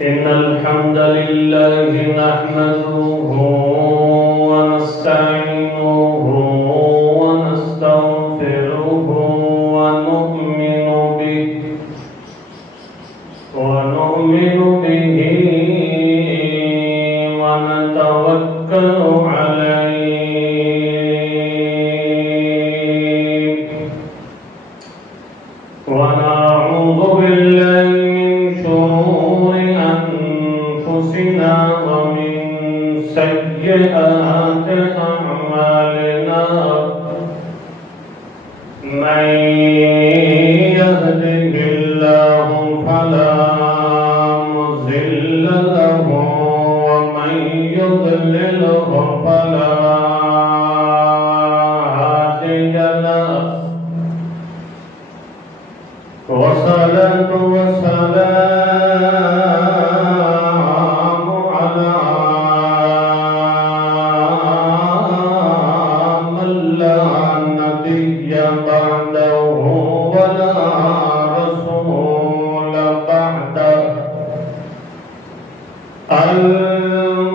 إن الحمد لله نحمده ونستعينه ونستغفره ونؤمن به ونتوكل عليه ونعوذ بالله من شرور أنفسنا ومن سيئات أعمالنا من يهده الله فلا مضل له ومن يضلله فلا هادي له والصلاة والسلام على من لا نبي بعده ولا رسول بعده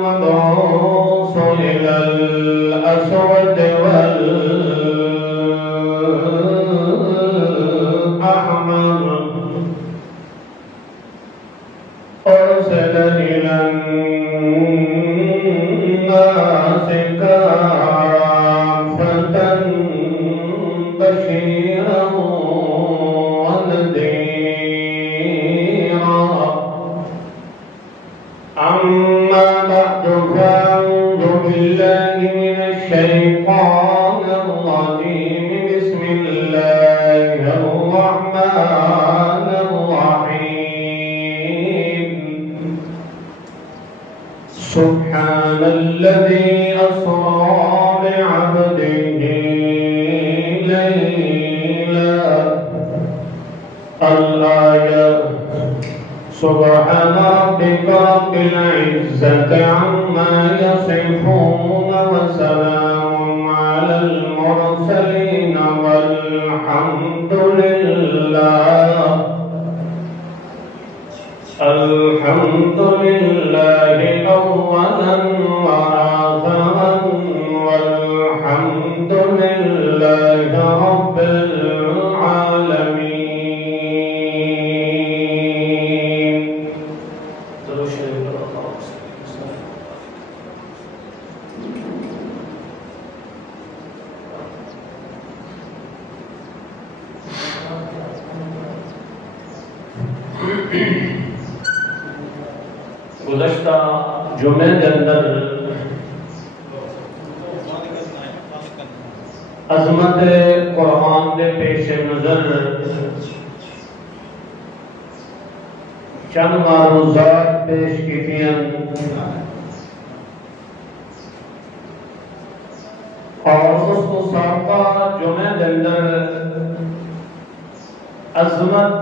المبعوث إلى الأسود والأحمر أرسل إلى الناس كافة بشيرا ونذيرا أما بعد فأعوذ بالله من الشيطان الرجيم بسم الله الرحمن الرحيم سبحان الذي أسرى بعبده ليلا الآية سبحان ربك رب العزة عما يصفون وسلام على المرسلين والحمد لله أولا وآخرا والحمد لله رب العالمين. گزشتہ جمعے کے اندر عظمت قرآن کے پیش نظر چند معروضات پیش کیتیاں اور اس کو سابقہ جمعے کے اندر عظمت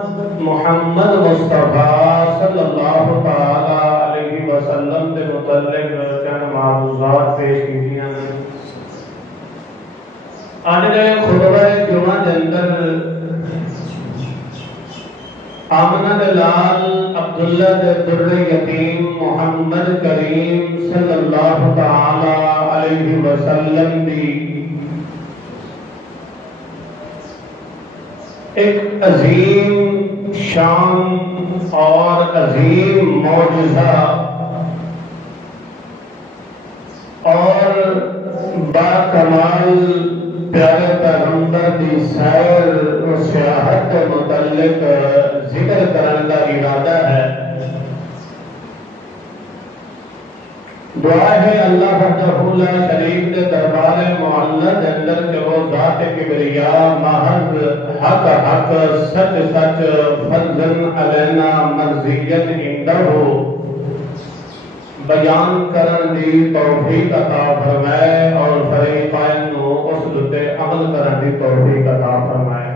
محمد مصطفیٰ صلی اللہ تعالی علیہ وسلم کے متعلق چند معروضات پیش کیتیاں آج کے خطبہ جمعہ کے اندر آمنہ لال عبداللہ در یتیم محمد کریم صلی اللہ تعالی علیہ وسلم دی ایک عظیم شان اور عظیم معجزہ اور باکمال پیارے پیغمبر دی سیر و سیاحت کے متعلق ذکر کرنے کا ارادہ ہے. دعا ہے اللہ وحدہ لا شریک کے دربار معلی کے اندر کہ وہ ذات کبریا محض حق حق سچ سچ فضل علینا مرضیت اندہ بیان کرن دی توفیق عطا فرمائے اور فریقین نو اس لتے عمل کرن دی توفیق عطا فرمائے.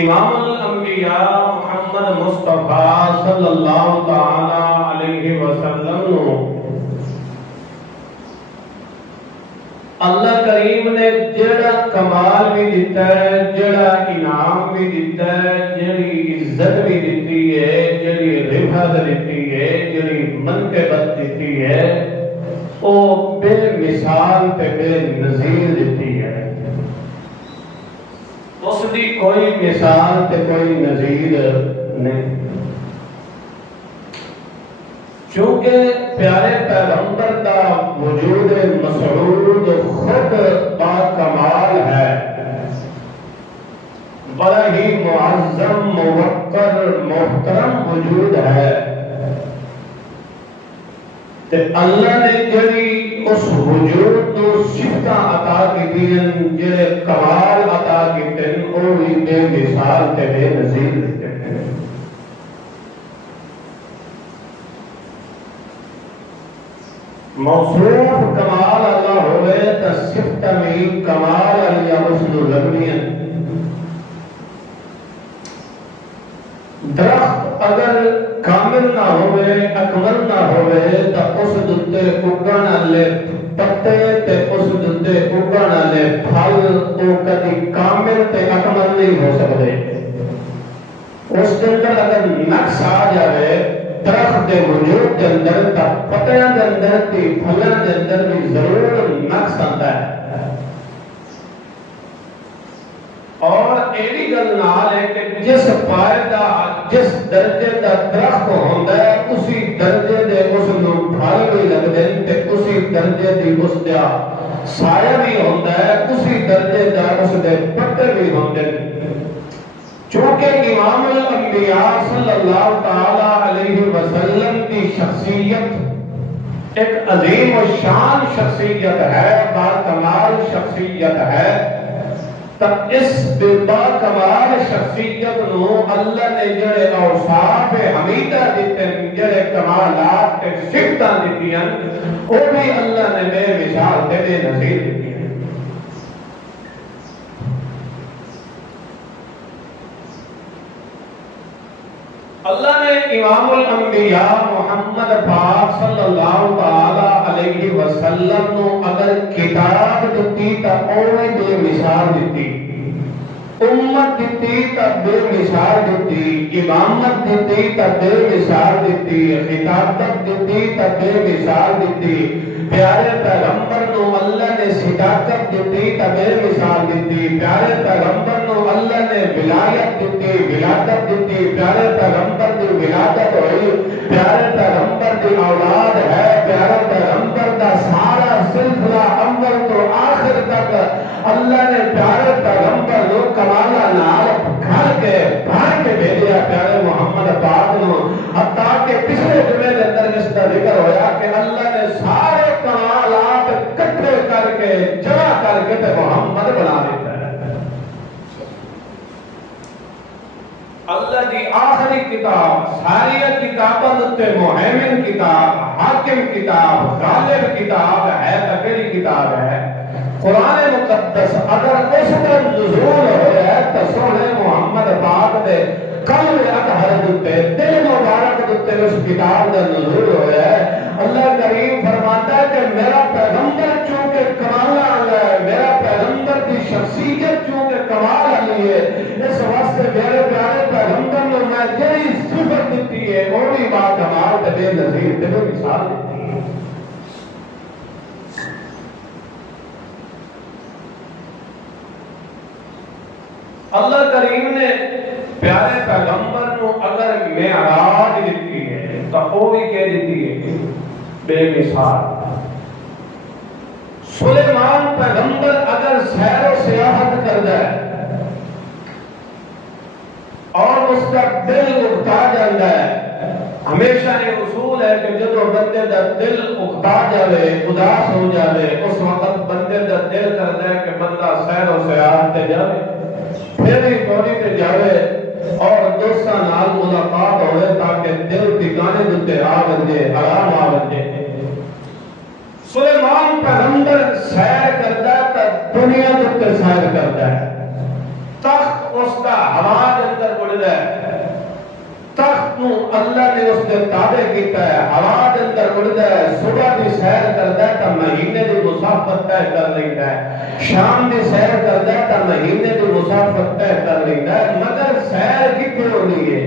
امام الانبیاء محمد مصطفیٰ صلی اللہ تعالی علیہ وسلم اللہ کریم نے جڑا کمال بھی دیتا ہے، جڑا انعام بھی دیتا ہے، جڑی عزت بھی دیتی ہے، جڑی رفعت دیتی ہے، جڑی منقبت دیتی ہے، وہ بے مثال تے بے نظیر دیتی ہے۔ اس دی کوئی مثال تے کوئی نظیر نہیں، چونکہ پیارے پیغمبر کا وجود مسعود خود با کمال ہے، بڑا ہی معظم موقر محترم وجود ہے، تے اللہ نے جڑی اس وجود کو صفتاں عطا کیتیاں، جڑے کمال عطا کیتے وہ بھی بے مثال تے بے نظیر دیتے ہیں۔ موصوف کمال اللہ ہوئے تا صفت میں کمال علیہ حسن لگنی ہے۔ درخت اگر کامل نہ ہوئے، اکمل نہ ہوئے تا اس دتے اگن والے پتے تے اس دتے اگن والے پھل او کدی کامل تے اکمل نہیں ہو سکتے۔ اس کے اندر اگر نقص آ جائے درخت دے وجود دے اندر تا پتیاں دے اندر تے پھلاں دے اندر بھی ضرور نقص آتا ہے۔ اور ایڈی گل نال ہے کہ جس پائے دا جس درجے دا درخت ہوندا ہے اسی درجے دے اس نوں پھل بھی لگدے تے اسی درجے دی اس دا سایہ بھی ہوندا ہے، اسی درجے دا اس دے پتے بھی ہوندے ہیں۔ چونکہ امام الانبیاء صلی اللہ تعالی علیہ وسلم کی شخصیت ایک عظیم و شان شخصیت ہے، با کمال شخصیت ہے، تب اس با کمال شخصیت نو اللہ نے جڑے اوصاف حمیدہ دیتے ہیں، جڑے کمالات کے صفتاں دیتی ہیں، وہ بھی اللہ نے بے مثال تے بے نظیر دیتی ہیں۔ اللہ نے امام الانبیاء محمد پاک صلی اللہ تعالی علیہ وسلم نو اگر کتاب دیتی تا اوے بے مثال دیتی، امت دیتی تا بے مثال دیتی، امامت دیتی تا بے مثال دیتی، خطابت دیتی تا بے مثال دیتی، پیارے پیغمبر نو اللہ نے صداقت دیتی تا بے مثال دیتی، پیارے پیغمبر نو اللہ نے ولایت دیتی، ولادت دیتی، پیارے پیغمبر دی ولادت ہوئی، پیارے پیغمبر دی اولاد ہے، پیارے پیغمبر دا سارا سلسلہ اول تو آخر تک اللہ نے پیارے پیغمبر نو کمالہ نال بھر کے بھیجیا پیارے محمد پاک نو، حتیٰ کہ پچھلے جمعے کے اندر اس کا ذکر ہویا کہ اللہ نے سارے کمالات اکٹھے کر کے جمع کر کے تے محمد بنا دیتا ہے۔ اللہ دی آخری کتاب، ساری کتابوں تے مہیمن کتاب، حاکم کتاب، غالب کتاب ہے، تکڑی کتاب ہے قرآن مقدس۔ اگر اس کا نزول ہو ہے تو سونے محمد پاک دے قلب اطہر دتے دل مبارک دتے اس کتاب کا نزول ہو ہے۔ اللہ کریم فرماتا ہے کہ میرا پیغمبر چونکہ کمال والا ہے، میرا پیغمبر کی شخصیت چونکہ کمال والی ہے، اس واسطے میرے پیارے پیغمبر نے میں جہی صفت دیتی ہے وہ بھی با کمال تے بے نظیر تے بے مثال دیتی ہے۔ اللہ کریم نے پیارے پیغمبر نو اگر معراج دیتی ہے تو وہ بھی کہہ دیتی ہے بے مثال۔ سلیمان پیغمبر اگر سیر و سیاحت کرتا ہے اور اس کا دل اکتا جاتا ہے، ہمیشہ یہ اصول ہے کہ جب بندے دا دل اکتا جاوے، اداس ہو جاوے، اس وقت بندے دا دل کرتا ہے کہ بندہ سیر و سیاحت تے جاوے، پھر ہی کوڑی تے جاوے اور دوستاں نال ملاقات ہوئے تاکہ دل ٹھکانے دتے آ بندے آرام آ بندے۔ سلیمان پیغمبر سیر کرتا ہے تو دنیا دتے سیر کرتا ہے، تخت اس کا ہوا کے اندر اڑتا ہے، تخت نو اللہ نے اس کے تابع کیتا ہے، ہوا کے اندر اڑتا ہے، صبح بھی سیر کرتا ہے تو مہینے دی مسافت طے کر لیتا ہے، شام دی سیر کرتا ہے تو مہینے دی مسافت طے کر لیتا ہے، مگر سیر کتنے ہوتی ہے؟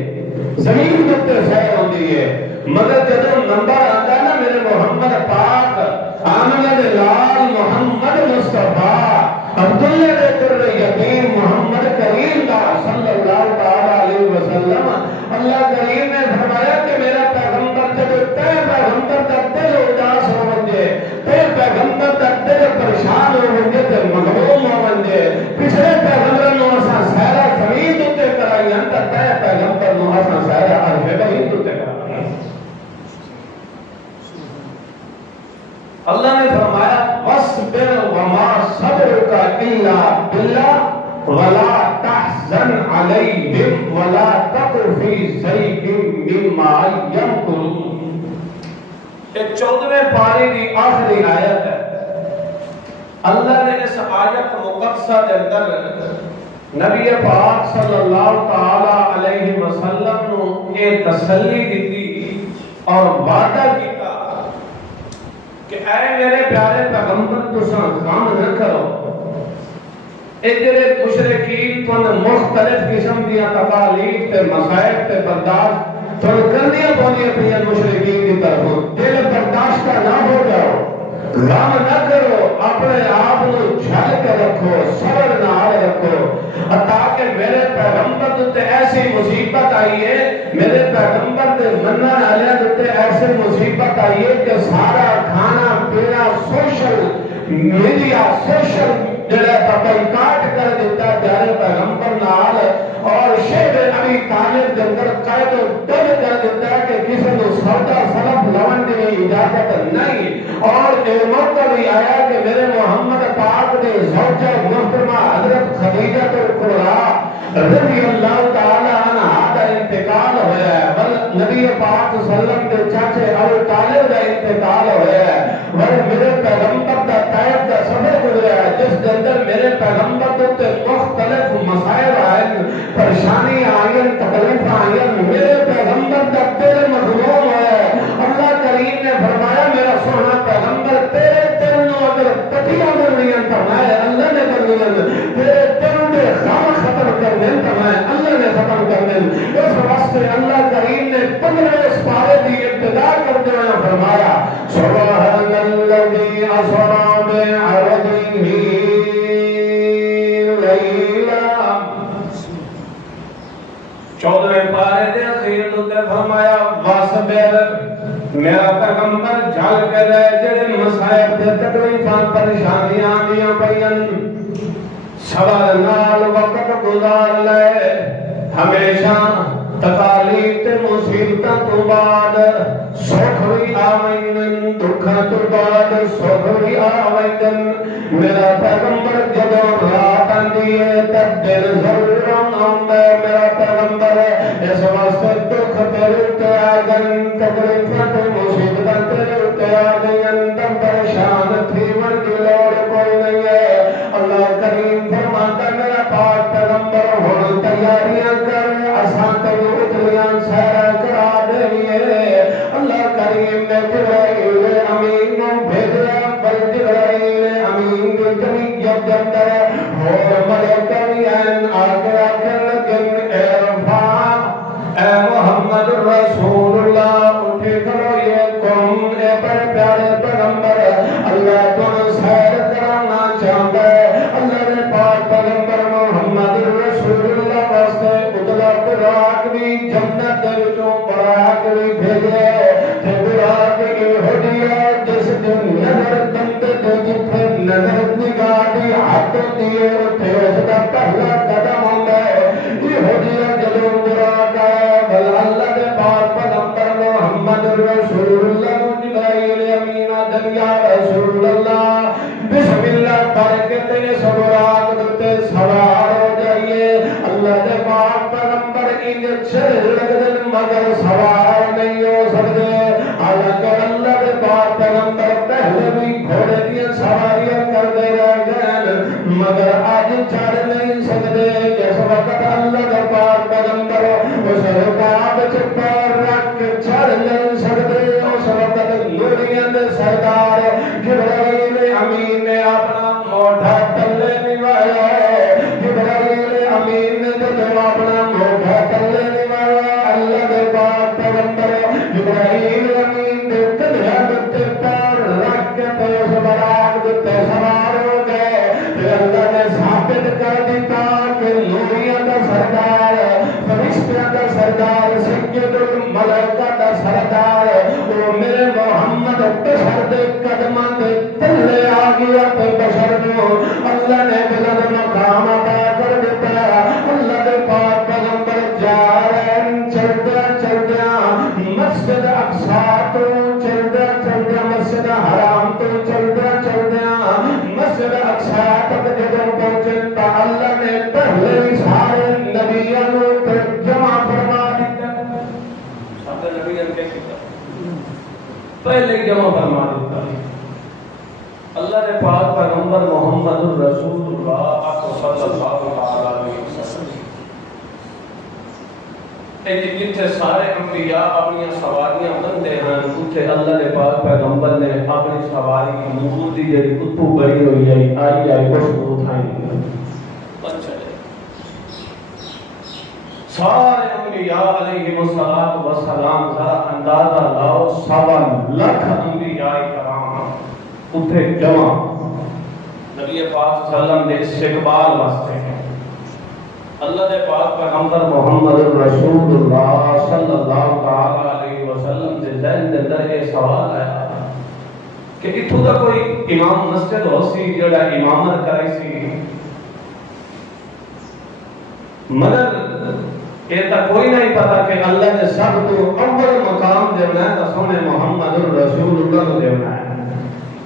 زمین کے سیر ہوتی ہے، مگر جب نمبر آتا ہے نا میرے محمد پاک آمنہ دے لال محمد مصطفیٰ عبداللہ دے در یتیم محمد کریم دا صلی اللہ علیہ وسلم، اللہ کریم نے فرمایا کہ میرا پیغمبر جب تے پیغمبر دا دل اداس ہو ونجے، تے پیغمبر دا دل پریشان ہو ونجے تے مغموم ہو ونجے، پچھلے پیغمبر نو اساں سہرا زمین تے کرائی انتا تے پیغمبر نو اساں سہرا عرش زمین تے کرائی۔ اللہ نے فرمایا وَاصْبِرْ وَمَا صَبْرُكَ إِلَّا بِاللَّهِ وَلَا تَحْزَنْ عَلَيْهِمْ وَلَا تَقُ فِي ضَيْقٍ مِّمَّا يَمْكُرُونَ۔ ایک 14ویں پارے کی آخری آیت ہے۔ اللہ نے اس آیت مقدسہ کے اندر نبی پاک صلی اللہ تعالی علیہ وسلم نو یہ تسلی دی اور وعدہ کیا کہ اے میرے پیارے پیغمبر تساں غم نہ کرو، ادھر مشرکین تن مختلف قسم دیا تکالیف تے مصائب تے برداشت تن کرنی پوندی پئی مشرکین کی طرف، دل برداشت نہ ہو جاؤ، غم نہ کرو، اپنے آپ کو جھل کے رکھو، صبر نال رکھو، تاکہ میرے پیغمبر تے ایسی مصیبت آئی ہے، میرے پیغمبر تے منع والے تے ایسی مصیبت آئی ہے کہ سارا کھانا پینا سوشل میڈیا سوشل جڑا بائیکاٹ کر دیتا پیارے پیغمبر نال، اور شیخ ابی طالب کے اندر قید و ڈل کر دیتا کہ کسی کو سودا سلف لون کی اجازت نہیں، اور یہ موقع بھی آیا کہ میرے محمد پاک نے زوجہ محترمہ حضرت خدیجہ کبریٰ رضی اللہ تعالی عنہا کا انتقال ہوا ہے، بل نبی پاک صلی اللہ علیہ وسلم کے چاچے ابو طالب کا انتقال ہوا ہے، بل میرے پیغمبر کا طائف کا سفر گزرا ہے جس کے اندر میرے پیغمبر کے مختلف مسائل آئے، پریشانی آئیں، تکلیف آئیں، میرے پیغمبر کا دل مظلوم ہے۔ اللہ کریم نے فرمایا میرا سونا پیغمبر تیرے دل نو اگر پٹیاں کرنیاں تو میں اللہ نے کرنیاں، تیرے دل دے غم ختم کر دیں تو میں اللہ نے ختم کر دیں۔ اس واسطے اللہ کریم نے 15 اس پارے کی ابتدا کرتے ہوئے فرمایا سبحان الذی اسری بعبدہ لیلا، 14ویں پارے دے اخیر تے فرمایا واسبر، میرا پیغمبر جھل کے رہے جڑے مسائب تے تکلیفاں پریشانیاں آندیاں پئیاں، صبر نال وقت گزار لے، ہمیشہ تکالیف تے مصیبتاں تو بعد سکھ بھی آویں، دکھاں تو بعد سکھ بھی آویں، میرا پیغمبر جدوں رات آندی ہے تب دل ضرور آوندا ہے، میرا پیغمبر اس واسطے دکھ تیرے تے آ گئے، تکلیفاں تے مصیبتاں تیرے تے آ گئیں، تم پریشان تھیون کی لوڑ کوئی نہیں ہے۔ اللہ کریم فرماتا میرا پاک پیغمبر ہن تیاریاں کر، اساں تینوں اتلیاں سیرا کرا دئیے۔ اللہ کریم نے جبرائیل امین کو بھیجا، بل جبرائیل امین کی جمعیت کے اندر اور ملائکہ بھی آ کے آخر لگن اے رفا، اے محمد رسول اللہ اٹھے کرو یہ قوم، اے بڑے پیارے پیغمبر اللہ تمہیں سیر کرانا چاہتا ہے۔ اللہ نے پاک پیغمبر محمد رسول اللہ واسطے اتلا براق بھی جنت دے وچوں براق بھی بھیجے، تے براق یہ ہدیہ جس دن نظر بندے دے جتھے نظر نگاہ دی حد ہوتی ہے اتھے اس کا پہلا قدم ہوتا ہے، یہ ہدیہ جدوں براق آیا بل اللہ دے پاک پیغمبر محمد رسول اللہ جبرائیل امین دنیا رسول اللہ بسم اللہ برکت اس براق دے سوار ہو جائیے۔ اللہ دے پاک پیغمبر ان چھ لگدن مگر سوار نہیں ہو سکتے، حالانکہ اللہ دے پاک پیغمبر پہلے بھی گھوڑے کی سواریاں کرتے رہ گئے مگر آج چڑھ نہیں سکتے۔ جس وقت اللہ دے پاک پیغمبر اس رکاب چ پیر رکھ کے چڑھ نہیں سکتے، اس وقت نوریاں دے سردار جبرائیل امین کر دیتا کہ نوریاں دا سردار فرشتیاں دا سردار سید الملائکہ دا سردار وہ میرے محمد بشر دے قدماں دے تلے آ گیا تے بشر نو اللہ نے بلند مقام عطا کر دیتا اللہ دے پاک پیغمبر جا رہے چلدیا چلدیا مسجد اقصی تو چلدیا چلدیا مسجد حرام تو چلدیا چلدیا مسجد اقصی تک جب پہنچے تو اللہ نے پہلے ہی سارے نبیوں کو جمع فرما دیتا سارے نبیوں نے کیا پہلے ہی جمع فرما دیتا اللہ نے پاک پیغمبر محمد الرسول اللہ صلی اللہ علیہ وسلم جتنے سارے انبیاء اپنی سواریاں بندے ہیں اتنے اللہ نے پاک پیغمبر نے اپنی سواری نور دی جڑی اتو بڑی ہوئی ہے آئی اس کو اٹھائی سارے انبیاء علیہ السلام ذرا اندازہ لاؤ 1.25 لاکھ انبیاء کرام اتنے جمع نبی پاک صلی اللہ علیہ وسلم نے استقبال واسطے اللہ دے پاک پیغمبر محمد رسول اللہ صلی اللہ علیہ وسلم دے ذہن دے اندر یہ سوال آیا کہ اتھوں دا کوئی امام مسجد ہو سی جڑا امامت کرائی سی مگر یہ تا کوئی نہیں پتا کہ اللہ نے سب تو اول مقام دینا ہے تا سونے محمد رسول اللہ دینا ہے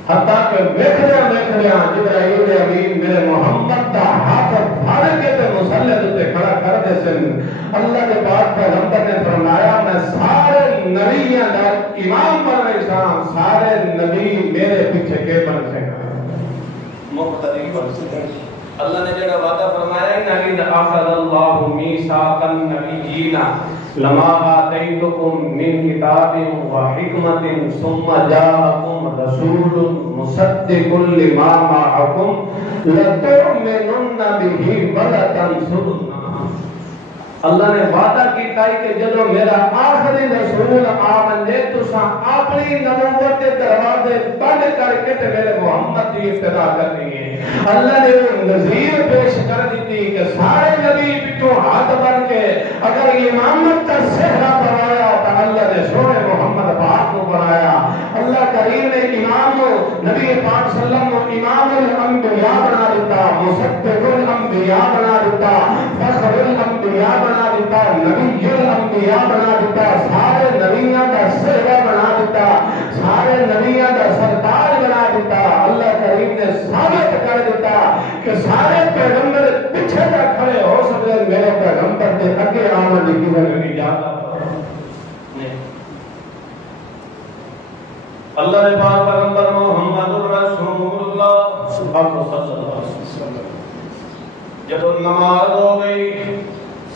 حتیٰ کہ ویکھدیاں جبرائیل امین میرے محمد دا ہاتھ پھاڑ کے تے مسلح تے کھڑا کر دے سن اللہ کے پاک پیغمبر نے فرمایا میں سارے نبیاں دا امام بن رہی سام سارے نبی میرے پیچھے کے بن سکے مقتدی بن سکے اللہ نے جڑا وعدہ فرمایا ہے نبی اخذ اللہ میثاق النبیین لما آتیتکم من کتاب و حکمت ثم جاءکم رسول مصدق لما معکم لتؤمنن به ولتنصرنہ اللہ نے وعدہ کیتا ہے کہ جدو میرا آخری رسول آمنے تو اپنی نبوت کے دروازے بند کر کے میرے محمد کی ابتدا کرنی ہے اللہ نے نظیر پیش کر دیتی کہ سارے نبی پچھو ہاتھ بن کے اگر امامت کا صحرا بنایا تو اللہ نے سونے محمد پاک کو بنایا اللہ کریم نے امام نبی پاک صلی اللہ علیہ وسلم امام الانبیاء بنا دیتا مصدق الانبیاء بنا دیتا فخر الانبیاء بنا دیتا نبی الانبیاء بنا دیتا سارے نبیوں کا صحرا بنا دیتا سارے نبیوں کا سردار بنا دیتا اللہ کریم نے ثابت کر دیتا کہ سارے پیغمبر پیچھے تک کھڑے ہو سکتے میرے پیغمبر کے اگے آنے کی ضروری اجازت اللہ نے پاک پیغمبر محمد رسول اللہ صلی اللہ علیہ وسلم جب نماز ہو گئی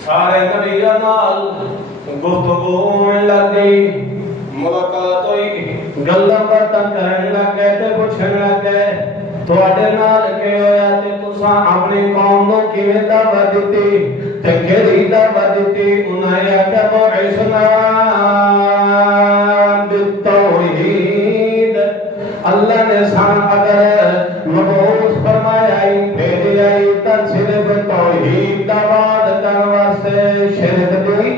سارے نبیوں نال گفتگو ہونے لگ گئی ملاقات ہوئی گلاں باتاں کرن لگ گئے تے پوچھن لگ گئے تواڈے نال کی ہویا تے تساں اپنی قوم نوں کیویں دعوت دتی تے کیڑی دعوت دتی انہاں نے آکھیا بعثنا بالتوحید اللہ نے سان اگر مبعوث فرمایا ہی بھیجیا ہی تے صرف توحید دا وعد کرن واسطے شرک دی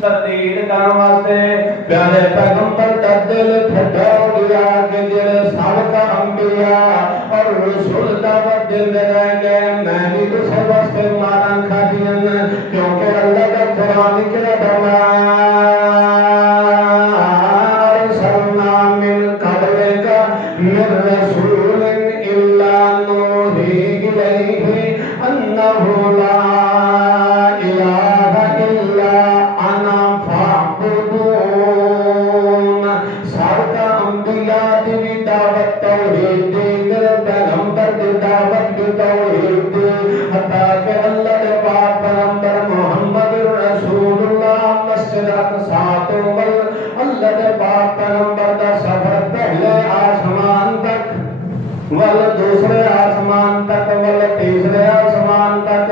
تردید کرن واسطے پیارے پیغمبر کا دل پھٹا ہو گیا کہ جڑے سابقہ انبیاء اور رسول دعوت دے رہ گئے میں بھی تو سب واسطے مارا کھادیاں کیونکہ اللہ کا قرآن کیا فرمایا ارسلنا من قبلک من رسول الا نوحی الیہ انہ لا الہ الا انا فاعبدون سارا انبیاء دی دعوت توحید دی میرے پیغمبر دی دعوت دی توحید دی حتیٰ کہ اللہ کے پاک پیغمبر محمد رسول اللہ مسجد اقصی تو اللہ کے پاک پیغمبر کا سفر پہلے آسمان تک ول دوسرے آسمان تک ول تیسرے آسمان تک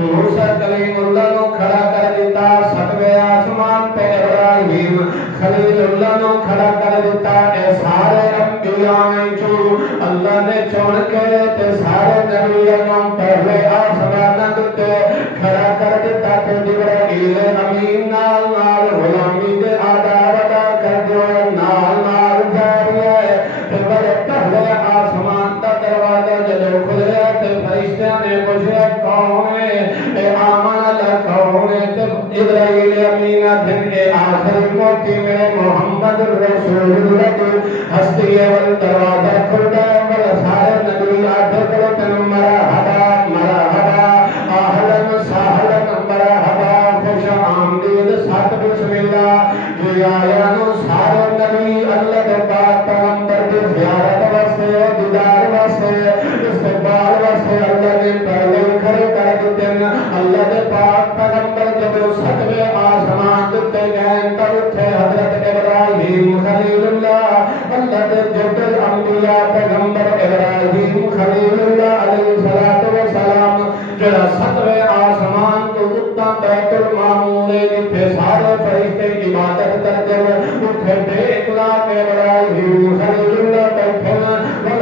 موسیٰ کلیم اللہ نو کھڑا کر دیتا ستویں آسمان پہ ابراہیم خلیل اللہ نو کھڑا کر دیتا اے سارے انبیاء جو اللہ نے چون کے تے سارے نبیوں نو پہلے آسمان تے کھڑا کر دیتا تے جبرائیل امین نال نال غلامی دے آدھا ودا کر دیو نال نال جاریے تے بڑے پہلے آسمان دا دروازہ جدو کھلیا تے فرشتیاں نے پوچھا کون ہے اے آمن اللہ کون ہے تے جبرائیل امین دن کے آخر موتی میں محمد رسول اللہ ہستی ہے دروازہ کھلتا ہے سارے نبی آتے کرتے مرحبا مرحبا اہلا سہلا مرحبا خوش آمدید ساتھ بسم اللہ یہ آیا نو سارے نبی اللہ کے پاک پیغمبر کی زیارت واسطے دیدار واسطے استقبال واسطے اللہ نے پہلے کھڑے کر دیتے ہیں اللہ کے پاک پیغمبر جب ستویں آسمان تے گئے تب اٹھے حضرت ابراہیم خلیل اللہ اللہ کے جبل انبیاء پیغمبر ابراہیم خلیل اللہ علیہ السلام جڑا ستویں آسمان تو اتنا بیت المعمور جتھے سارے فرشتے عبادت کرتے اٹھے دیکھ لا کہ ابراہیم خلیل اللہ بیٹھے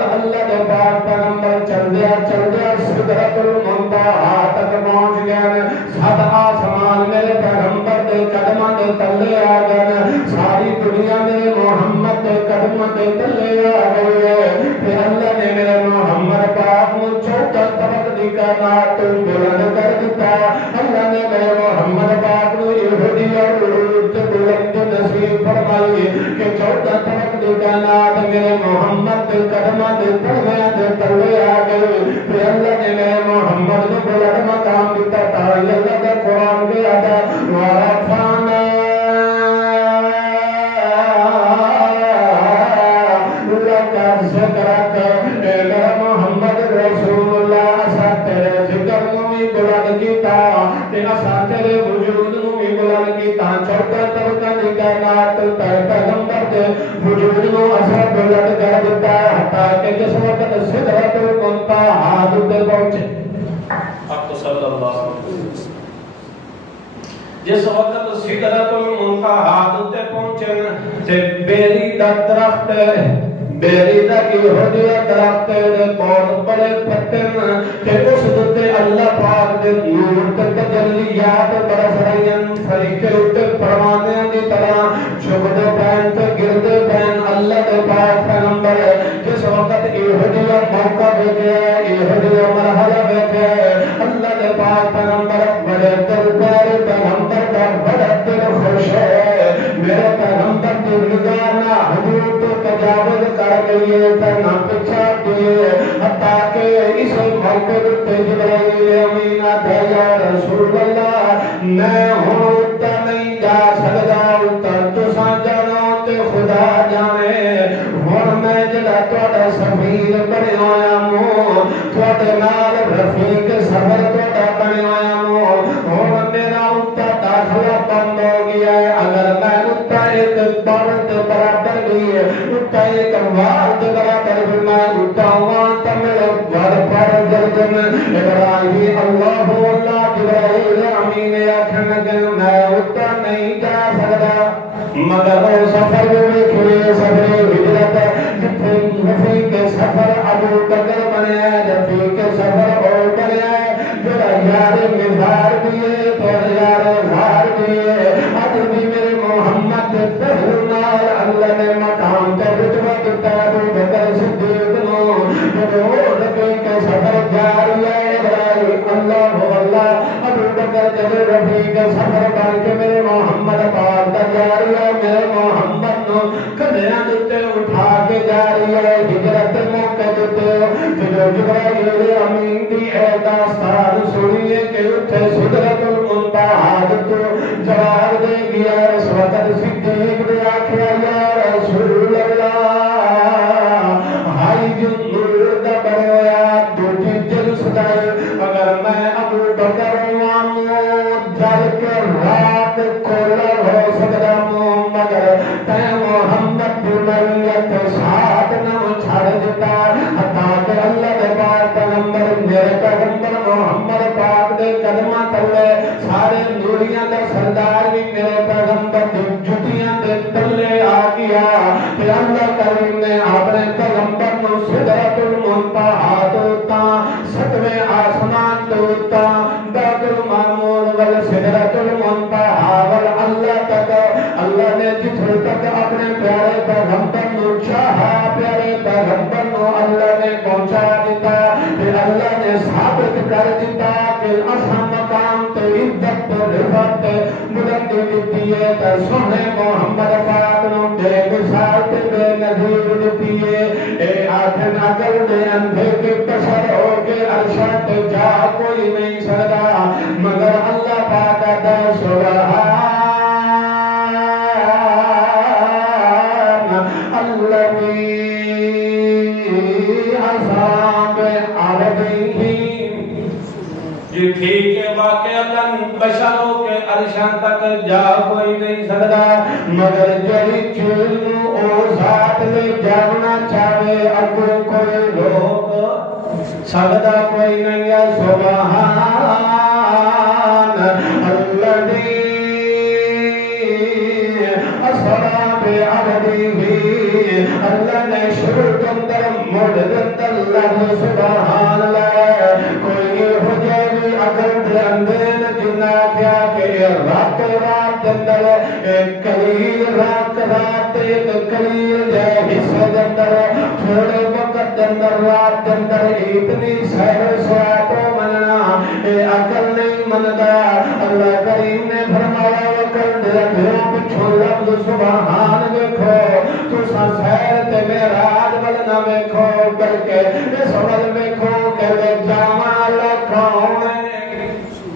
اللہ کے پاک پیغمبر چل دیا سدرۃ المنتہا تک پہنچ گئے سات آسمان میرے پیغمبر کے قدموں کے تلے آ گئے ساری دنیا میرے محمد کے قدموں کے تلے آ گئی ہے پھر اللہ نے میرے محمد پاک کو چوتھا طبق دی کائنات تو بلند کر دیتا اللہ نے میرے محمد پاک کو یہودی اور بلند نصیب فرمائی کہ چوتھا طبق دی کائنات میرے محمد کے قدموں کے تلے آ گئی پھر اللہ نے میرے محمد کو بلند مقام دیتا تھا اللہ کا قرآن کے آتا ورفعنا لك ذکرک اے میرا محمد رسول اللہ اسا تیرے ذکر نو بھی بلند کیتا تے اسا تیرے وجود نو بھی بلند کیتا چوتھا طبقہ دی کائنات تے پیغمبر دے وجود نو اسا بلند کر دیتا حتیٰ کہ جس وقت سدرۃ المنتہا تے پہنچے آپ تو صلی اللہ علیہ وسلم جس وقت سدرۃ المنتہا تے پہنچے تے بیری دا درخت بیری دا یہودی درخت دے بہت بڑے پتے تے اس تے اللہ پاک دے نور تے تجلیات برس رہی ہیں فرشتے اتے پروانے دی طرح جھکتے پین تے گرتے پین اللہ دے پاک پیغمبر جس وقت یہودی موقع دیکھے یہودی مرحلہ دیکھے اللہ دے پاک پیغمبر بڑے دل پیارے پیغمبر کا بڑا دل خوش ہے میرے پیغمبر کی نگاہ نہ حدود تجاوز کر گئی ہے نہ پچھا دیے حتیٰ کہ اس موقع تے جبرائیل امین آتا یا رسول اللہ میں ہوں تا نہیں جا سکتا تا تساں جانو تے خدا جانے ہن میں جڑا تہاڈا سفیر بنیا ہویا ہوں تہاڈے نال رفیق سفر تہاڈا بنیا ہویا ہوں ہن میرا اُتا داخلہ بند ہو گیا ہے اگر میں اُتا ایک بار تے برابر بھی ہے اُتا ایک وار تے برابر بھی میں اُتا ہوں تا میرے ور پر جلدن ابراہیم اللہ جبرائیل امین آکھن لگے میں اُتا نہیں جا سکتا مگر وہ سفر میں کھلے سفر ہجرت جتھے رفیق سفر ابو بکر بنیا ہے رفیق سفر اور بنیا ہے جڑا یار مزار بھی ہے تو یار غار بھی ہے اب بھی میرے محمد پہلنال اللہ نے مقام تے رتبہ دیتا ابو بکر صدیق نو جو رفیق سفر جاری ہے اللہ اللہ ابو بکر جب رفیق سفر بن کے میرے محمد پاک دا جاری ہے میرے محمد نو کدیاں تے اٹھا کے جاری ہے ہجرت موقع تے جو جبرائیل امین دی اے داستان سنیے کہ اٹھے سدرۃ المنتہا تو جواب دے گیا اس وقت صدیق نے آکھیا یا رسول اللہ ہائی جو نور دا بنیا دوجی جل سدائے اگر میں ابو بکر جل کے رات کھولا ہو سکتا ہوں مگر تے محمد کی مریت ساتھ نہ چھڑ دیتا حتیٰ کہ اللہ کے پاک پیغمبر میرے پیغمبر محمد پاک دے قدم تلے سارے نوریاں دا سردار بھی میرے پیغمبر دی جتیاں دے تلے آ گیا کہ اللہ کریم نے اپنے پیغمبر نو سدرۃ المنتہا توتا ستویں آسمان توتا بیت المعمور ول سدرۃ المنتہا ول اللہ تک اللہ نے جتھے تک اپنے پیارے پیغمبر نو چاہا پیارے پیغمبر نو اللہ نے پہنچا دیتا پھر اللہ نے ثابت کر دیتا کہ اساں مقام تے عزت تے رفعت تے بلندی دتی ہے تے سونے محمد پاک نو بے مثال تے بے نظیر دتی ہے اے آنکھ نظر دے اندھے کے بشر ہو کے عرشاں تے جا کوئی نہیں سکدا مگر اللہ پاک دا سبحان یہ ٹھیک ہے واقعہ بشروں کے عرشاں تک جا کوئی نہیں سکتا مگر جڑی چیز او ذات لے جانا چاہے اگر کوئی روک سکتا کوئی نہیں ہے سبحان الذی اسرا بعبدہ اللہ نے شروع کے اندر موڑ دیتا اللہ سبحان اللہ کوئی ہو جائے اگر دے اندر جنہ کیا کہ رات رات اندر ایک قلیل رات رات ایک قلیل جائے حصہ اندر تھوڑے وقت اندر رات اندر اتنی سہر سواتو مننا اے عقل نہیں مندا اللہ کریم نے فرمایا وقت دے اندر پچھو لفظ سبحان دیکھو تو سا سہر تے میراج بلنا دیکھو بلکہ اس وقت دیکھو کہ لے جامع لکھونے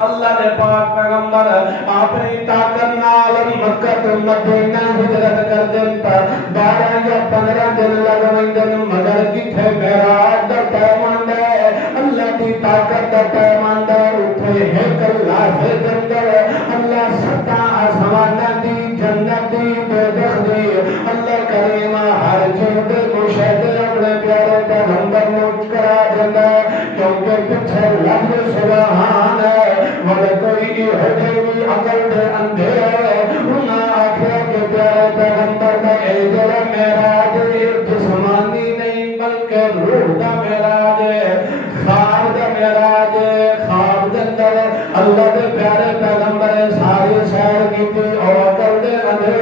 اللہ نے پاک پیغمبر اپنی طاقت نال مکہ تو مدینہ ہجرت کر دیتا 12 یا 15 دن لگ ویندن مگر کتھے معراج دا پیمان ہے اللہ کی طاقت دا پیمان ہے اٹھے ایک اللہ سے اندر اللہ ستا آسمانہ دی جنت دی دوزخ دی اللہ کریم ہر چیز دے مشاہدے اپنے پیارے پیغمبر نو کرا دیتا کیونکہ پچھے لفظ سبحان ہے مگر کوئی حجوی عقل دے اندھے انہاں آخر کے پیارے پیغمبر کا اے جڑا معراج جسمانی نہیں بلکہ روح دا معراج خواب دا معراج خواب دے اندر اللہ دے پیارے پیغمبر ساری سیر کیتی اور عقل دے اندھے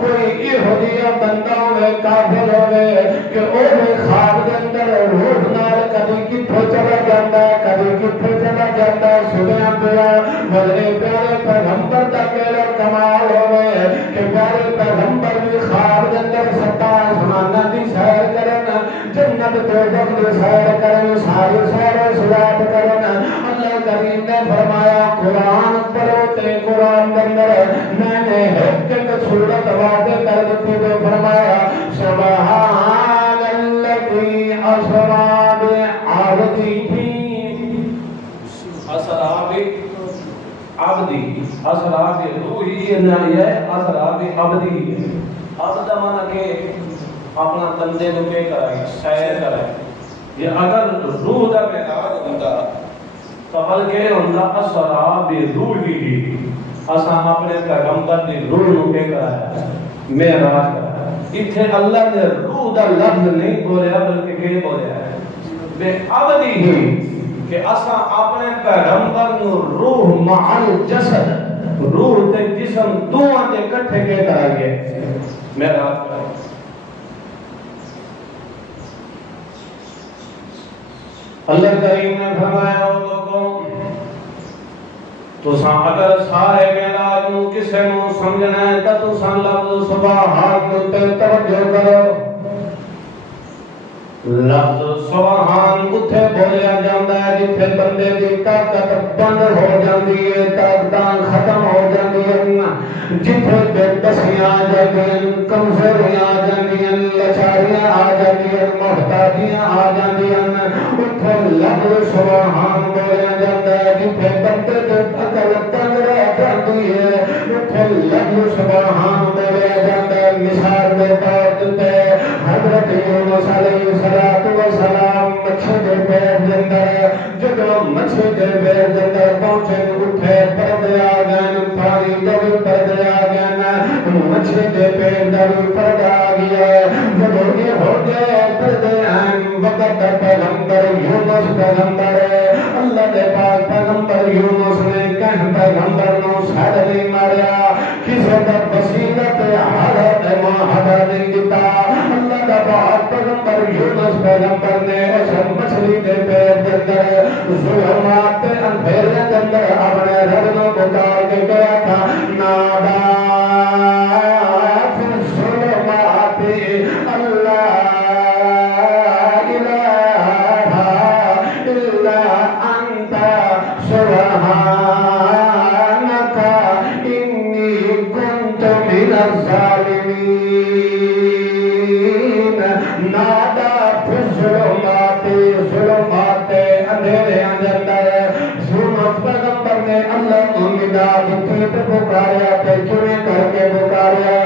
کوئی یہودیہ بندہ ہوئے کافر ہوئے کہ او خواب دے اندر روح نال کبھی کتھے چلا جاتا ہے کبھی کتھے چلا جاتا ہے سنیا پیا بلے پیارے پیغمبر دا کیلو کمال ہوئے کہ پیارے پیغمبر بھی خواب دے اندر ستا آسمانہ دی سیر کرن جنت دوزخ دی سیر کرن ساری سیر سجات کرن اللہ کریم نے فرمایا قرآن پڑھو تے قرآن دے اندر میں نے ایک سورت واضح کر دیتی تو فرمایا سبحان الذی اسرا بعبدہ عبدی اسراب روحی یہ نہیں ہے اسراب عبدی عبد مانا کہ اپنا تندے کو پہ کرائی سیر کرائی یہ اگر روح دا معراج ہوتا تو بلکہ ہوتا اسراب روحی اساں اپنے پیغمبر دی روح کو پہ کرایا معراج کرایا اتھے اللہ نے روح دا لفظ نہیں بولیا بلکہ کہ بولیا ہے بے عبدی ہی کہ اساں اپنے پیغمبر نو روح معل جسد روح تے جسم دوہاں دے کٹھے کے کر گئے معراج کرا اللہ کریم نے فرمایا لوگوں تو اگر سارے معراج نو کسے نو سمجھنا ہے تو تساں لفظ سبحان تے توجہ کرو لفظ سبحان اتھے بولیا جاندہ ہے جتھے بندے دی طاقت بند ہو جاندی ہے طاقتاں ختم ہو جاندی ہے جتھے بے بسیاں آ جاندی ہیں کمزوریاں آ جاندی ہیں لچاریاں آ جاندی ہیں محتاجیاں آ جاندی ہیں اتھے لفظ سبحان بولیا جاندہ ہے جتھے بندے دی طاقت بند رہ جاندی ہے اتھے لفظ سبحان بولیا جاندہ ہے مثال دے طور تے حضرت یونس علیہ السلام مچھے دے پیر دے اندر جدو مچھے دے پیر دے اندر پہنچے شریف پر جا گیا جب یہ ہو گئے پردے وقت پیغمبر یونس پیغمبر اللہ دے پاک پیغمبر یونس نے کہیں پیغمبر نو سڑ نہیں ماریا کسی کا بصیرت حالت معاہدہ نہیں دیتا اللہ دا پاک پیغمبر یونس پیغمبر نے اس مچھلی کے پیر کے اندر ظلمات کے اندھیرے کے اندر اپنے رب نو پکار کے گیا تھا نادا فی الظلمات اللہ سبحانك إني كنت من الظالمين نادى في الظلمات اندھیرے اندر یونس پیغمبر نے اللہ کو ندا دی تے پکاریا تے کیویں کر کے پکاریا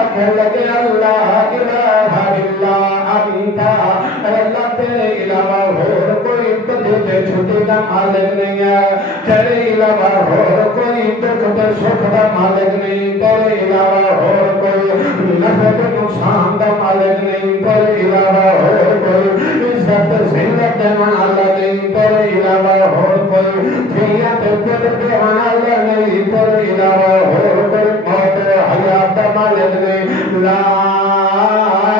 آکھے لگے اللہ الہ الا انت اللہ تیرے علاوہ اور کوئی بدے تے چھٹی کا مالک نہیں ہے تیرے علاوہ اور کوئی دکھ تے سکھ کا مالک نہیں تیرے علاوہ اور کوئی نفع تے نقصان کا مالک نہیں تیرے علاوہ اور کوئی عزت ذلت دینے والا نہیں تیرے علاوہ اور کوئی دنیا تے دل دینے والا نہیں تیرے علاوہ اور کوئی موت حیات کا مالک نہیں لا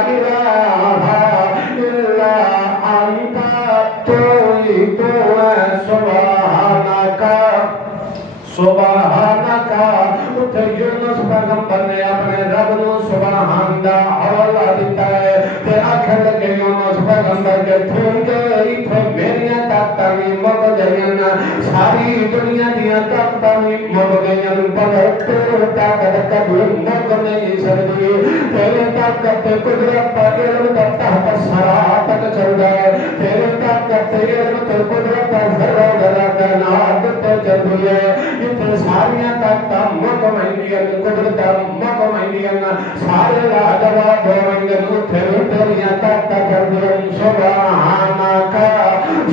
الہ الا انت تو سبحانک اتھے یونس پیغمبر نے اپنے رب نو سبحان دا حوالہ دیتا ہے تے آکھے لگے یونس پیغمبر کے تھون کے اتھے میریاں طاقتاں بھی مک گئیاں ساری دنیا دیاں طاقتاں بھی مک گئیاں پر تیرے طاقت کبھی مک نہیں سکتی تیرے طاقت قدرت پر علم تحت سرا تک چل گئے تیرے طاقت علم قدرت پر ذرہ ذرہ کائنات تے چل گئی اتنے ساریاں طاقتاں مک مہنگیاں قدرتاں مک مہنگیاں سارے لاجواب ہوئیں اتنے تیریاں طاقتاں چل گئی سبحانک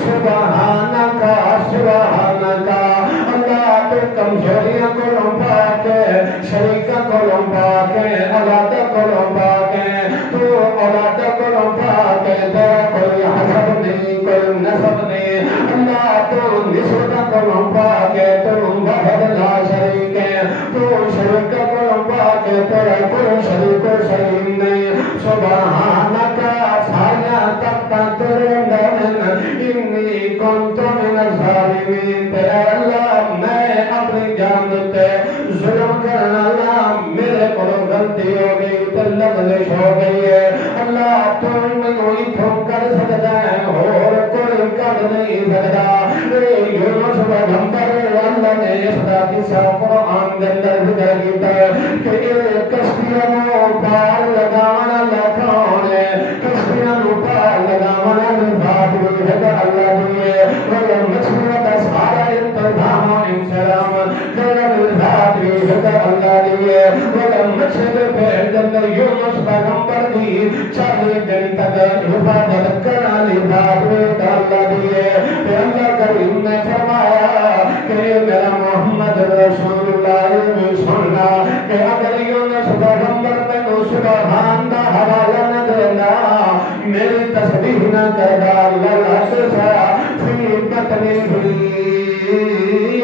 سبحانک سبحانک اللہ تو کمزوریاں کو لمبا کے شریکہ کو لمبا کے اولاد کو لمبا کے تو اولاد کو لمبا کے تیرا کوئی حسب نہیں کوئی نسب نہیں اللہ تو نسبت کو لمبا کے تو وحد لا شریک ہے تو شریک کو لمبا کے تیرا کوئی شریک و شریک نہیں سبحانک سایا تکتا تیرے اندر انی کنت من الظالمین تیرے اللہ میں اپنی جان دیتے ظلم کرنا اللہ میرے کو غلطی ہو گئی تو لغزش ہو گئی ہے اللہ تو میں کوئی تھوک کر سکتا ہے اور کوئی کر نہیں سکتا یونس پیغمبر اللہ نے اس ذاتی سا قرآن کے اندر ذکر کیتا ہے کہ کشتیاں نو پار لگانا لکھاؤں ہے کشتیاں نو پار لگانا ذات بھی ہے اللہ دیئے مگر مچھلیاں کا سارا انتظام و انسلام میرا ذات بھی ہے اللہ دیئے مگر مچھلے پھر جندر یونس پیغمبر دی 40 دن تک حفاظت کرنا ذات بھی اللہ دیئے کہ اللہ کریم نے فرمایا کہ میرا محمد رسول اللہ نے سننا کہ اگر یونس پیغمبر میں نو سبحان دا حوالہ نہ دینا میری تسبیح نہ کردا اللہ سا فی بطنی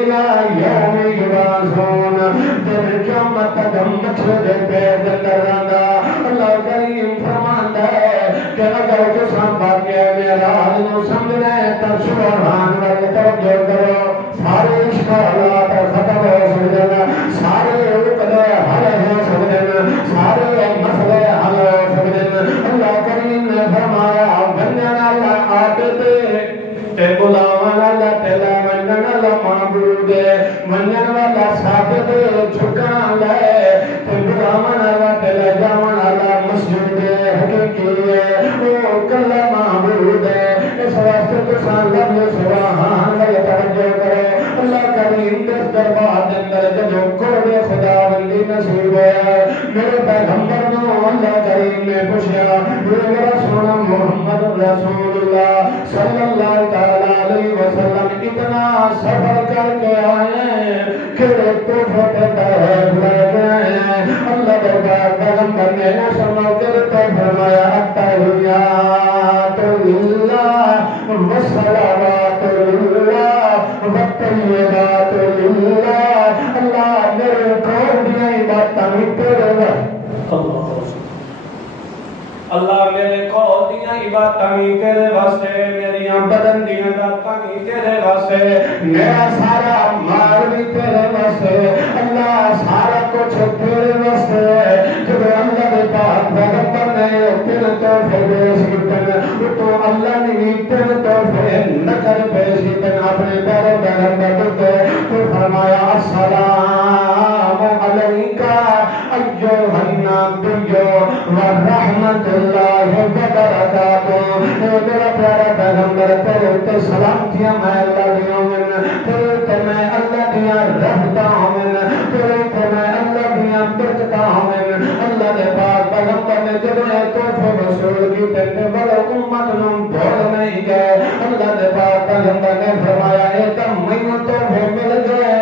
لا یوم یبعثون جب قیامت تک مچھر دے پیر اندر رہندا اللہ کریم فرماندا ہے کہ اگر جسم باقی میرا نو سمجھنا ہے تو سبحان والے توجہ کرو سارے اشکالات ختم ہو سکتے سارے عقدے حل ہو سکتے سارے مسئلے حل ہو سکتے اللہ کریم نے فرمایا بندیاں اللہ آتے تے بلاوان اللہ تیلا منجن اللہ معبود منجن والا ثابت چھکان لے تے بلاوان اللہ تیلا جاوان اللہ مسجد حقیقی او کلا معبود اس واسطے تو سان لفظ سبحان اللہ توجہ کرے اللہ کریم دس دربار اندر جو قرب خدا بندی نصیب ہے میرے پیغمبر نو اللہ کریم نے پوچھا میرا سونا محمد رسول اللہ صلی اللہ تعالی علیہ وسلم اتنا سفر کر کے آئے کہ تو فتح ہے بلا گئے اللہ دربار پیغمبر نے ہی تیرے واسطے، میری بدن دیاں داتاں ہی تیرے واسطے، میرا سارا مال بھی تیرے واسطے، اللہ سارا کچھ تیرے واسطے۔ جب اللہ دے پاک پیغمبر نے تیرے تحفے پیش کیتے تو اللہ نے تیرے تحفے نہ کر پیش کیتے اپنے پیارے پیغمبر تے تو فرمایا السلام علیکا ایھا النبی ورحمۃ اللہ وبرکاتہ۔ میرا پیارا پیغمبر تیرے تے سلامتیاں میں اللہ دیاں ہوں، تیرے تے میں اللہ دیاں رحمتاں ہوں، تیرے تے میں اللہ دیاں برکتاں ہوں۔ اللہ دے پاک پیغمبر نے جب تحفے وصول کیتے تے بڑے امت نوں بھول نہیں گئے۔ اللہ دے پاک پیغمبر نے فرمایا اے تم مینوں تحفے مل گئے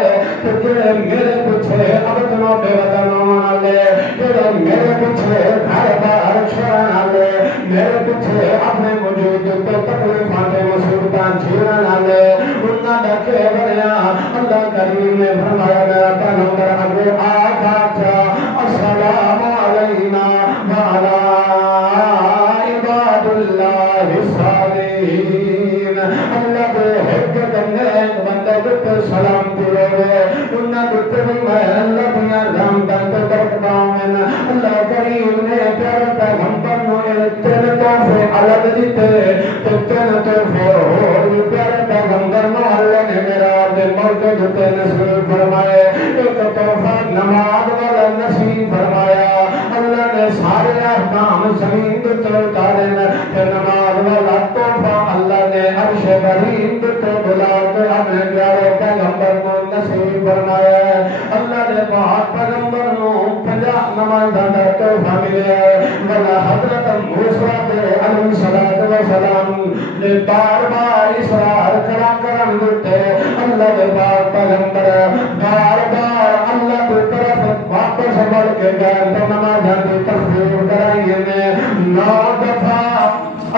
کہ جڑے میرے پیچھے ابدنوں بے وطن ہون والے، جڑے میرے پیچھے گھر بار چھوڑن والے، میرے پیچھے اپنے وجود تے تکلیفاں تے مصیبتاں جھیلن والے، انہاں دا کی بنیا؟ اللہ کریم نے فرمایا میرا پیغمبر اگے آکھا السلام علینا وعلی عباد اللہ الصالحین۔ اللہ دے ایک نیک بندے تے سلام دے انہاں تے میں اللہ دیاں رحمتاں تے برکتاں ہیں۔ اللہ کریم نے پیارے پیغمبر نوں تیرے تحفے الگ دیتے تے تیرے تحفے ہور بھی پیارے پیغمبر نوں اللہ نے میرا دے موقع تے نصیب فرمائے۔ ایک تحفہ نماز والا نصیب فرمایا، اللہ نے سارے احکام زمین تے اتارے تے نماز والا تحفہ اللہ نے عرش بریم تے بلا کے اپنے پیارے پیغمبر کو نصیب فرمایا۔ اللہ نے پاک پیغمبر نوں 50 نمازاں دا تحفہ ملیا ہے۔ حضرت موسیٰ علیہ السلام نے بار بار اصرار کرن دیتے، اللہ دے پاک پیغمبر بار بار اللہ کی طرف واپس بڑھ کے گئے تو نمازاں دی تکبیر کرائی نے 9 دفعہ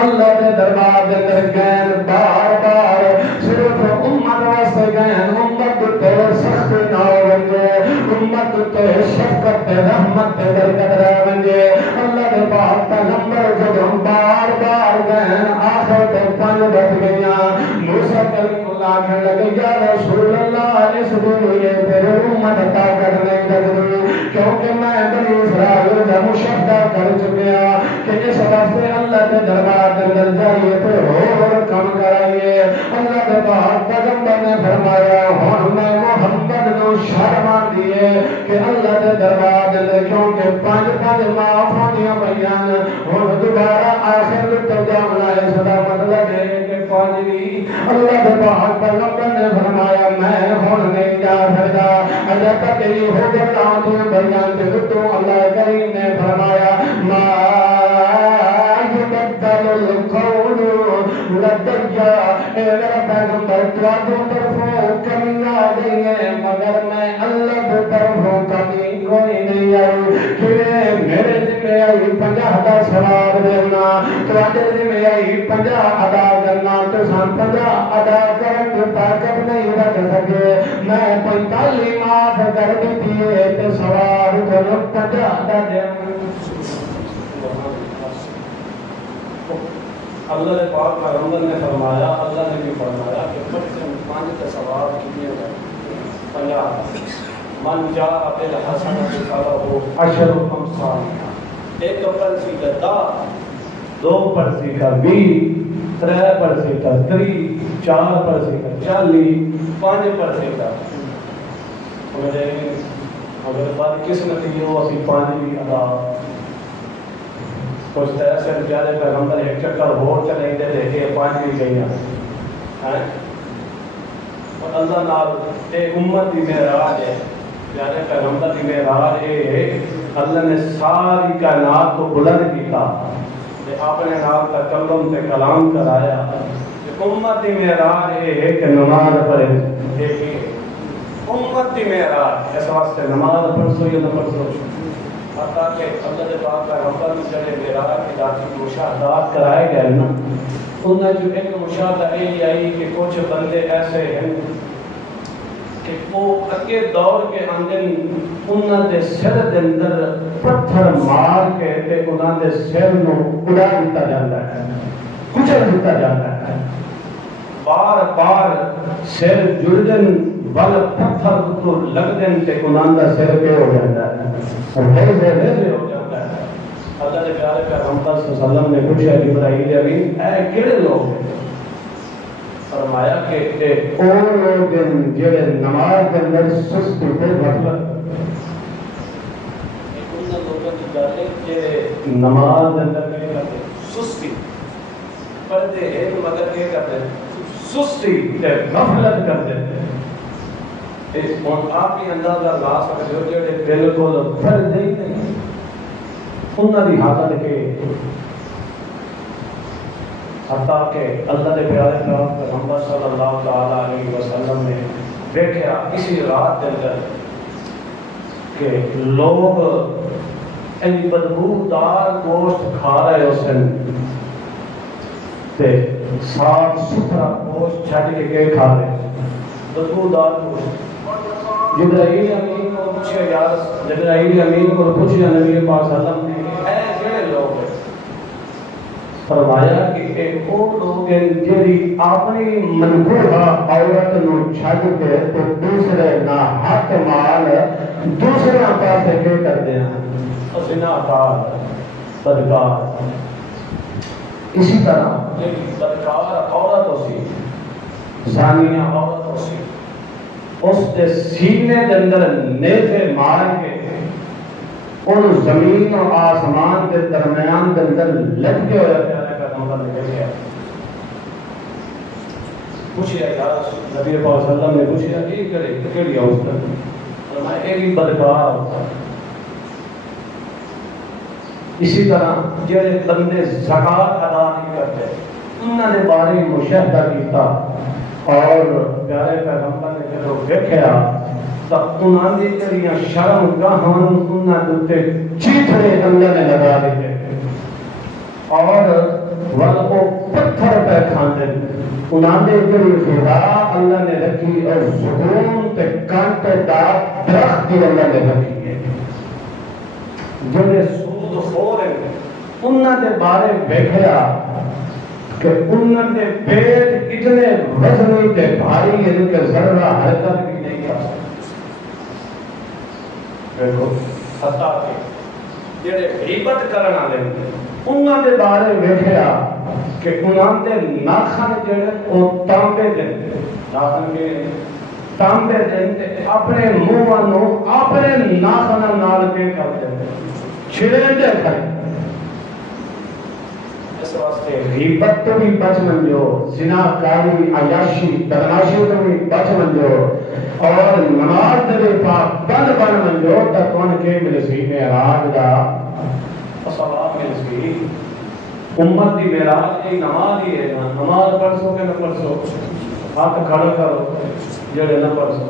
اللہ کے دربار دے اندر گئے، بار بار صرف امت واسطے گئے، امت تے سختی نہ ہوے، امت تے شفقت تے رحمت تے برکت رہے۔ اللہ کے پاک پیغمبر جب بار بار گئے آخر تے 5 بج گئیاں، موسیٰ کلیم اللہ کہنے لگے یا رسول اللہ اس لیے تیرے امت طاقت نہیں لگتی کیونکہ میں بنی اسرائیل کا مشاہدہ کر چکیا کہ اس واسطے اللہ کے دربار کے اندر جائیے تو اور کم کرائیے۔ اللہ کے پاک پیغمبر نے فرمایا ہن میں محمد نو شرم آندی ہے کہ اللہ کے دربار کے اندر کیونکہ 5 معاف ہوندیاں پیاں ہن دوبارہ آخر تے جانا اس دا مطلب ہے کہ 5 اللہ کے پاک پیغمبر نے فرمایا میں ہن نہیں جا سکتا اجے تک یہ ہو گیا دیا بیان تے تو اللہ کریم نے فرمایا ما یبدل القول لدیا اے میرا پیغمبر تو طرفوں کمی آ گئی ہے مگر میں اللہ کی طرفوں کمی کوئی نہیں آئی کہ میرے ذمہ آئی 50 کا ثواب دینا تواڈے ذمہ آئی 50 ادا کرنا تو سن 50 ادا کرن کی طاقت نہیں رکھ سکے میں 45 معاف کر دیتی ہے تو ثواب کو 50 ادا دیں۔ اللہ نے پاک پیغمبر نے فرمایا اللہ نے بھی فرمایا کہ 5 کا ثواب کتنے ہیں 50 من جاء بالحسنۃ فلہ عشر امثالها، ایک پر سی کا 10، 2 پر سی کا 20، 3 پر سی کا 30، 4 پر سی کا 40، 5 پر سی کا اگر بات قسمت یہ ہو اسی 5 بھی ادا کچھ ایسے پیارے پیغمبر ایک چکر ہو چلیں دے دیکھے 5 بھی گئی ہیں اور اللہ نال اے امت کی معراج ہے پیارے پیغمبر کی معراج ہے اللہ نے ساری کائنات کو بلند کیتا اپنے نام کا کلم تے کلام کرایا امت کی معراج ہے کہ نماز پڑھے دیکھیے امت کی معراج اس واسطے نماز پڑھو یا نہ پڑھو تاکہ اللہ کے پاک کا رمضان جڑے معراج کی ذاتی مشاہدات کرائے گئے نا انہیں جو ایک مشاہدہ یہ آئی کہ کچھ بندے ایسے ہیں کہ وہ اگے دور کے اندر انہوں نے سر دے اندر پتھر مار کے تے انہوں نے سر نو اڑا دیتا جاتا ہے کچل دیتا جاتا ہے، بار بار سر جڑدن ول پتھر تو لگدن تے انہاں دا سر پہ ہو جاتا ہے اور ویسے ہو جاتا ہے۔ اللہ کے پیارے پیغمبر صلی اللہ علیہ وسلم نے پوچھا جبرائیل امین اے کیڑے لوگ ہیں؟ فرمایا کہ او لوگ جڑے نماز کے اندر سستی تے غفلت، ان لوگوں کی گل ہے کہ نماز کے اندر کیا کرتے سستی پڑھتے ہیں مگر کیا کرتے سستی تے غفلت کرتے ہیں۔ اس اور آپ بھی اندازہ لا سکتے ہو جڑے بالکل فرض ہی نہیں انہاں دی حالت کے حتیٰ کہ اللہ کے پیارے پیغمبر صلی اللہ تعالیٰ علیہ وسلم نے دیکھا کسی رات کے اندر کہ لوگ ان بدبودار گوشت کھا رہے حسن تے صاف ستھرا گوشت چھڈ کے کھا رہے بدبودار گوشت۔ جبرائیل امین کو پوچھے یار جبرائیل امین کو پوچھے نبی پاک صلی اللہ علیہ وسلم نے اے کیڑے لوگ ہیں؟ فرمایا کہ ایک وہ لوگ ہیں جڑی اپنی منقوبہ عورت نو چھڈ کے تے دوسرے ناحق مال دوسرے پاسے کے کردے ہیں زنا کار بدکار۔ اسی طرح یہ بدکار عورت ہوسی زانیہ عورت ہوسی اس کے سینے کے اندر نیزے مار کے ان زمین و آسمان کے درمیان کے اندر لٹکے ہوئے پیارے پیغمبر نے دیکھا پوچھیا یا نبی پاک صلی اللہ علیہ وسلم نے پوچھیا یہ کرے کیڑی عورت؟ فرمایا یہ بھی بدکار عورت۔ اسی طرح جڑے بندے زکات ادا نہیں کرتے انہاں دے بارے مشاہدہ کیتا اور پیارے پیغمبر نے جب دیکھا تو انہاں دی جڑیاں شرم گاہاں انہاں دے چیتھڑے اللہ نے لگا دیتے اور وہ پتھر پہ کھاندے انہاں دے جڑی غذا اللہ نے رکھی اور زہون تے کانٹے دار درخت کی اللہ نے رکھی ہے جڑے سود خور ہیں انہاں دے بارے دیکھا کہ انہوں نے پیٹ اتنے وزنی تے بھاری ان کے ذرہ حرکت بھی نہیں کر سکتے۔ دیکھو حتیٰ کہ جڑے غیبت کرنا والے انہوں نے بارے دیکھا کہ انہوں نے ناخن جڑے وہ تانبے دے ناخن کے تانبے دے اپنے منہ نو اپنے ناخن نال کے کر دے چھڑے دے کھڑے اس واسطے غیبت تو بھی بچ منجو زنا کاری عیاشی بدماشی تو بھی بچ منجو اور نماز دے پاک بند بن منجو تا کون کے ملسی معراج دا ثواب ملسی امت دی معراج کی نماز ہی ہے نا نماز پڑھو کہ نہ پڑھو ہاتھ کھڑا کرو جڑے نہ پڑھو